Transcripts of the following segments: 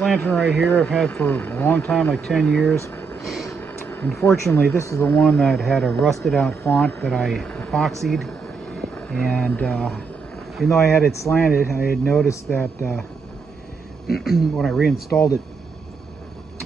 This lantern right here I've had for a long time, like 10 years. Unfortunately, this is the one that had a rusted out font that I epoxied, and even though I had it slanted, I had noticed that when I reinstalled it,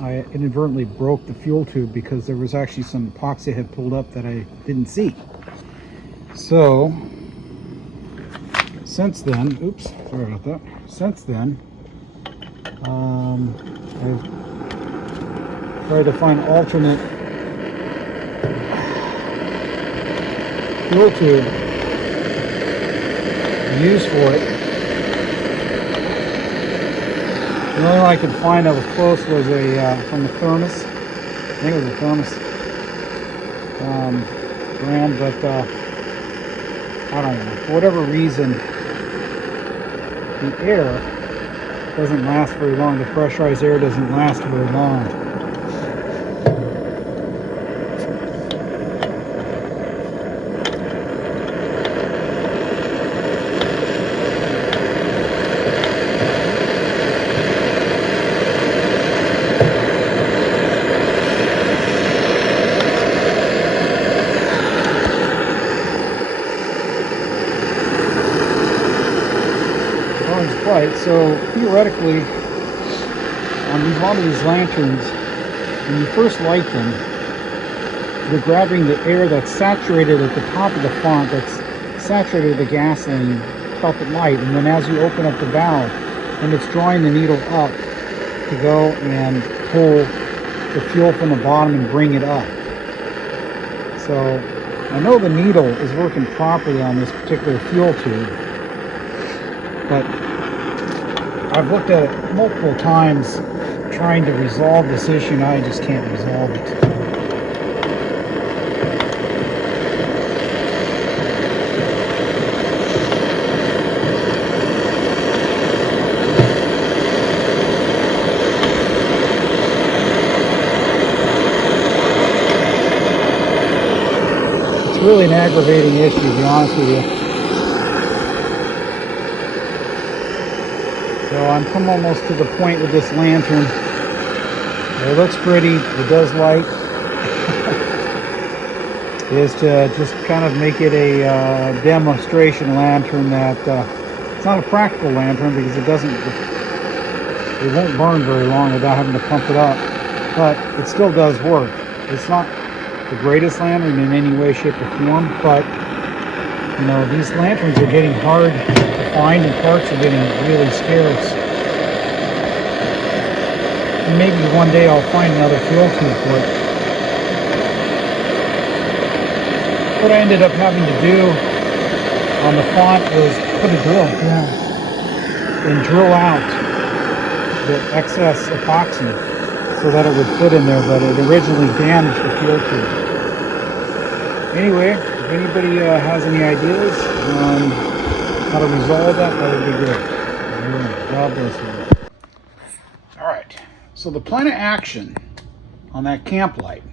I inadvertently broke the fuel tube because there was actually some epoxy I had pulled up that I didn't see. So since then, oops, sorry about that. Since then, I've tried to find alternate fuel tube to use for it. The only one I could find that was close was a from the Thermos. I think it was a Thermos brand, but I don't know. For whatever reason, the air doesn't last very long. The pressurized air doesn't last very long. So theoretically, on a lot of these lanterns, when you first light them, you're grabbing the air that's saturated at the top of the font, that's saturated with the gasoline, felt it light, and then as you open up the valve, then it's drawing the needle up to go and pull the fuel from the bottom and bring it up. So I know the needle is working properly on this particular fuel tube, but I've looked at it multiple times trying to resolve this issue, and I just can't resolve it. It's really an aggravating issue, to be honest with you. So I'm come almost to the point with this lantern. It looks pretty, it does light. Is to just kind of make it a demonstration lantern that it's not a practical lantern because it won't burn very long without having to pump it up, but it still does work. It's not the greatest lantern in any way, shape, or form, but you know, these lanterns are getting hard to find and parts are getting really scarce. And maybe one day I'll find another fuel tube for it. What I ended up having to do on the font was put a drill down and drill out the excess epoxy so that it would fit in there, but it originally damaged the fuel tube. Anyway, if anybody has any ideas on how to resolve that, that would be good. God bless you. Alright, so the plan of action on that Kamplite,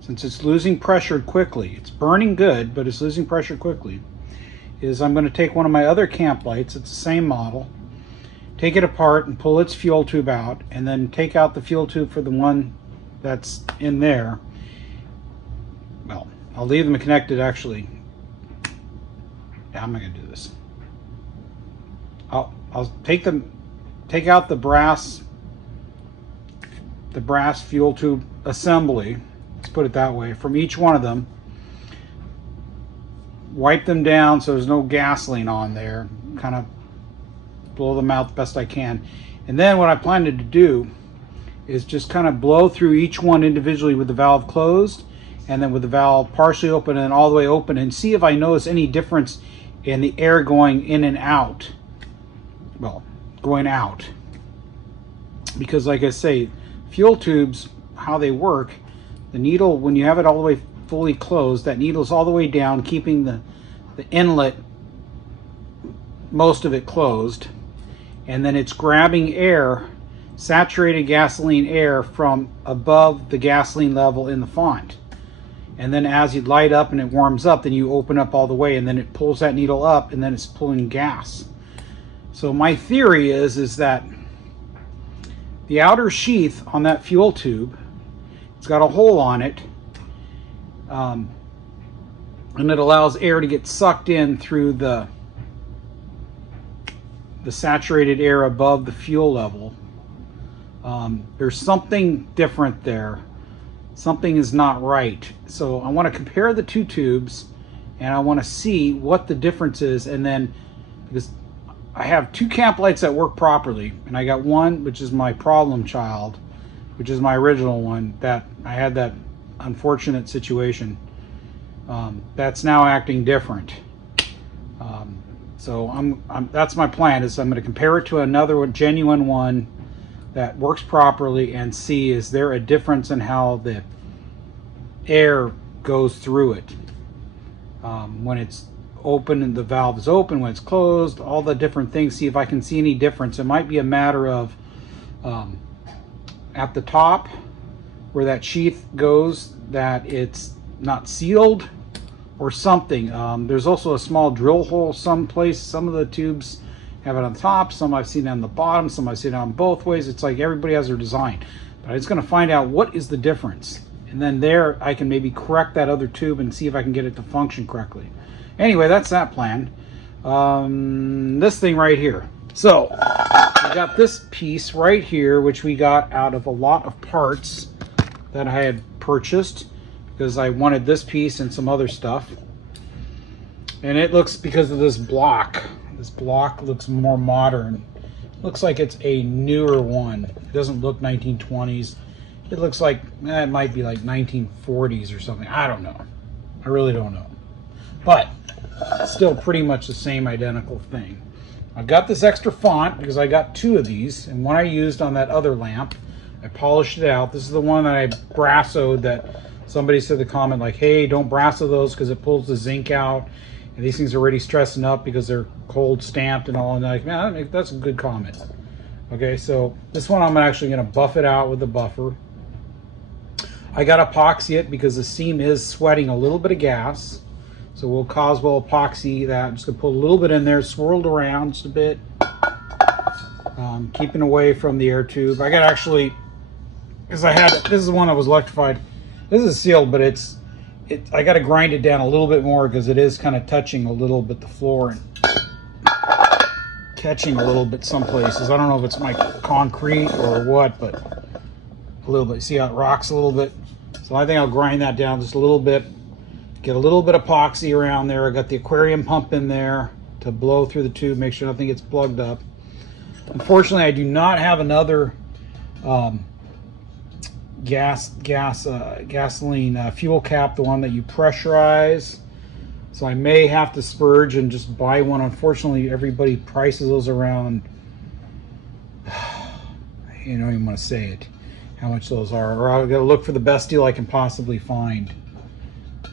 since it's losing pressure quickly, it's burning good, but it's losing pressure quickly, is I'm going to take one of my other Kamplites, it's the same model, take it apart and pull its fuel tube out, and then take out the fuel tube for the one that's in there. Well, I'll leave them connected actually. How am I going to do this? I'll take out the brass fuel tube assembly, let's put it that way, from each one of them. Wipe them down so there's no gasoline on there. Kind of blow them out the best I can. And then what I plan to do is just kind of blow through each one individually with the valve closed, and then with the valve partially open and all the way open, and see if I notice any difference in the air going in and out. Well, going out. Because like I say, fuel tubes, how they work, the needle, when you have it all the way fully closed, that needle's all the way down, keeping the inlet, most of it closed, and then it's grabbing air, saturated gasoline air from above the gasoline level in the font. And then as you light up and it warms up, then you open up all the way, and then it pulls that needle up, and then it's pulling gas. So my theory is that the outer sheath on that fuel tube, it's got a hole on it, and it allows air to get sucked in through the saturated air above the fuel level. There's something different there. Something is not right. So I want to compare the two tubes, and I want to see what the difference is. And then, because I have two Kamplites that work properly, and I got one which is my problem child, which is my original one that I had that unfortunate situation. That's now acting different. So that's my plan, is I'm going to compare it to another one, genuine one that works properly, and see, is there a difference in how the air goes through it when it's open and the valve is open, when it's closed, all the different things. See if I can see any difference. It might be a matter of at the top where that sheath goes, that it's not sealed or something. There's also a small drill hole someplace. Some of the tubes have it on top, some I've seen on the bottom, some I've seen on both ways. It's like everybody has their design. But I'm just going to find out what is the difference, and then there I can maybe correct that other tube and see if I can get it to function correctly. Anyway, that's that plan. This thing right here. So we got this piece right here, which we got out of a lot of parts that I had purchased because I wanted this piece and some other stuff. And it looks, because of this block looks more modern. Looks like it's a newer one. It doesn't look 1920s. It looks like it might be like 1940s or something. I don't know. I really don't know. But it's still pretty much the same identical thing. I've got this extra font because I got two of these, and one I used on that other lamp. I polished it out. This is the one that I brassoed, that somebody said the comment like, hey, don't brasso those because it pulls the zinc out. And these things are already stressing up because they're cold stamped and all. And like, man, that's a good comment. Okay, so this one I'm actually going to buff it out with the buffer. I got to epoxy it because the seam is sweating a little bit of gas. So we'll epoxy that. I'm just going to put a little bit in there, swirled around just a bit. Keeping away from the air tube. I got actually, because this is the one that was electrified. This is sealed, but I got to grind it down a little bit more because it is kind of touching a little bit the floor and catching a little bit some places. I don't know if it's my concrete or what, but a little bit. See how it rocks a little bit? So I think I'll grind that down just a little bit. Get a little bit of epoxy around there. I got the aquarium pump in there to blow through the tube, make sure nothing gets plugged up. Unfortunately, I do not have another gasoline fuel cap, the one that you pressurize. So I may have to splurge and just buy one. Unfortunately, everybody prices those around, you don't even want to say it, how much those are. Or I'll gotta look for the best deal I can possibly find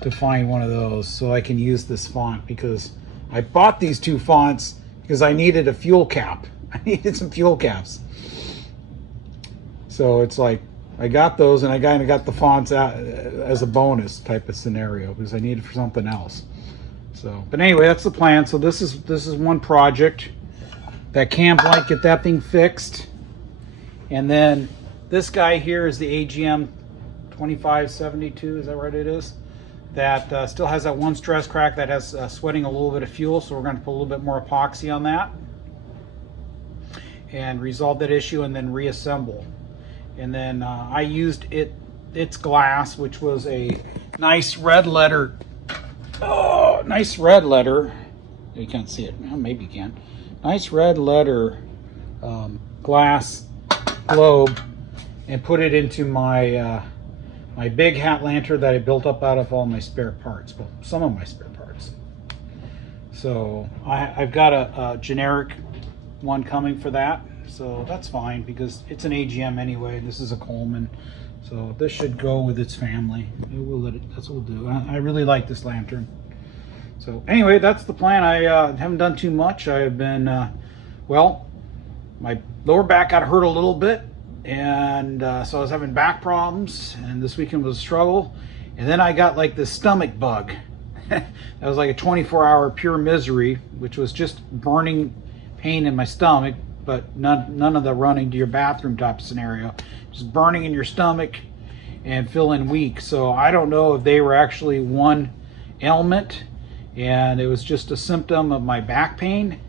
to find one of those so I can use this font, because I bought these two fonts because I needed a fuel cap. I needed some fuel caps. So it's like, I got those, and I kind of got the fonts out as a bonus type of scenario because I needed for something else. So, but anyway, that's the plan. So this is one project. That Kamplite, get that thing fixed, and then this guy here is the AGM 2572. Is that right? It is. That still has that one stress crack that has sweating a little bit of fuel. So we're going to put a little bit more epoxy on that and resolve that issue, and then reassemble. And then I used its glass, which was a nice red letter. Oh, nice red letter. You can't see it. Well, maybe you can. Nice red letter glass globe, and put it into my my big hat lantern that I built up out of all my spare parts. Well, some of my spare parts. So I've got a generic one coming for that. So that's fine because it's an AGM anyway. This is a Coleman, so this should go with its family. We'll let it. That's what we'll do. I really like this lantern. So anyway, that's the plan. I haven't done too much. I have been well, my lower back got hurt a little bit, and so I was having back problems, and this weekend was a struggle. And then I got like this stomach bug. That was like a 24-hour pure misery, which was just burning pain in my stomach. but none of the running to your bathroom type scenario. Just burning in your stomach and feeling weak. So I don't know if they were actually one ailment and it was just a symptom of my back pain.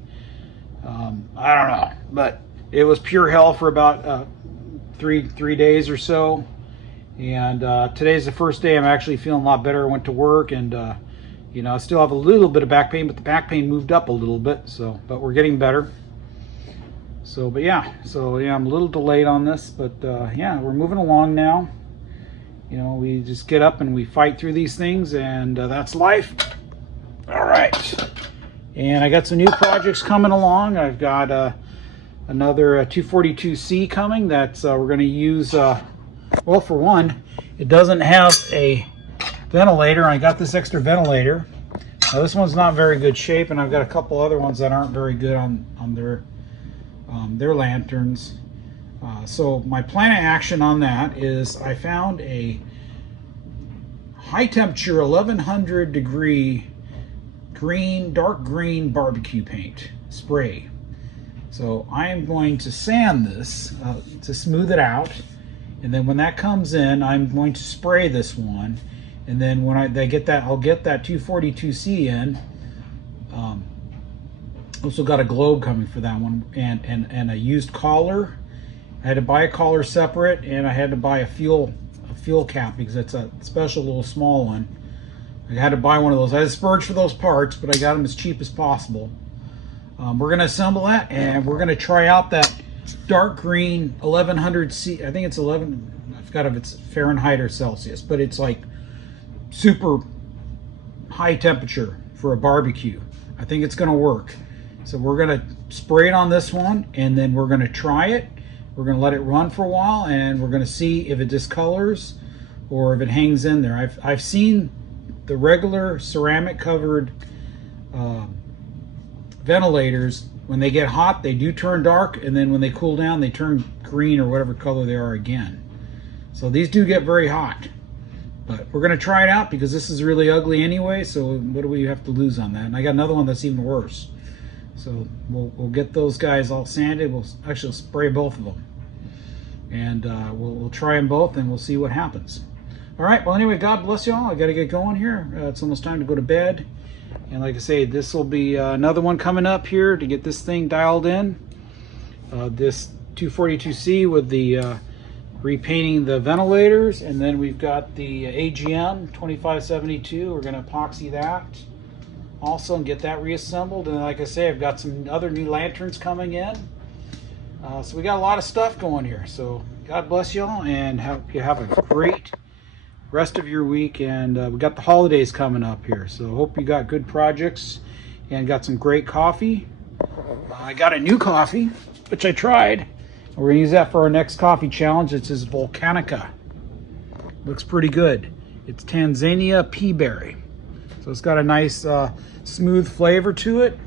I don't know, but it was pure hell for about three days or so. And today's the first day I'm actually feeling a lot better. I went to work and you know, I still have a little bit of back pain, but the back pain moved up a little bit. So, but we're getting better. So, but yeah, I'm a little delayed on this, but yeah, we're moving along now. You know, we just get up and we fight through these things, and that's life. All right. And I got some new projects coming along. I've got another 242C coming that we're going to use. Well, for one, it doesn't have a ventilator. I got this extra ventilator. Now, this one's not very good shape, and I've got a couple other ones that aren't very good on their lanterns. So my plan of action on that is I found a high temperature 1100 degree dark green barbecue paint spray. So I am going to sand this to smooth it out, and then when that comes in, I'm going to spray this one, and then when I'll get that 242C in. Also got a globe coming for that one, and a used collar. I had to buy a collar separate, and I had to buy a fuel cap because it's a special little small one. I had to buy one of those. I had to splurge for those parts, but I got them as cheap as possible. We're going to assemble that, and we're going to try out that dark green 1100C. I think it's 11. I forgot if it's Fahrenheit or Celsius, but it's like super high temperature for a barbecue. I think it's going to work. So we're going to spray it on this one, and then we're going to try it. We're going to let it run for a while, and we're going to see if it discolors or if it hangs in there. I've seen the regular ceramic covered ventilators, when they get hot, they do turn dark, and then when they cool down, they turn green or whatever color they are again. So these do get very hot. But we're going to try it out because this is really ugly anyway, so what do we have to lose on that? And I got another one that's even worse. So we'll get those guys all sanded. We'll actually spray both of them. And we'll try them both, and we'll see what happens. All right, well, anyway, God bless y'all. I got to get going here. It's almost time to go to bed. And like I say, this will be another one coming up here to get this thing dialed in. This 242C with the repainting the ventilators, and then we've got the AGM 2572. We're going to epoxy that also and get that reassembled. And like I say, I've got some other new lanterns coming in. So we got a lot of stuff going here. So God bless y'all, and hope you have a great rest of your week. And we got the holidays coming up here, so hope you got good projects and got some great coffee. I got a new coffee, which I tried. We're gonna use that for our next coffee challenge. It's this Volcanica. Looks pretty good. It's Tanzania pea berry, so it's got a nice smooth flavor to it.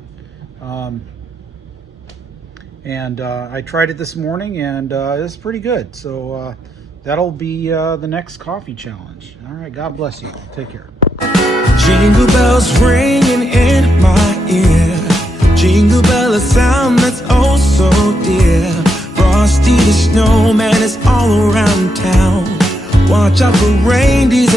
I tried it this morning, and it's pretty good. So that'll be the next coffee challenge. All right, God bless you. Take care. Jingle bells ringing in my ear. Jingle bell, a sound that's oh so dear. Frosty the snowman is all around town. Watch out for reindeers.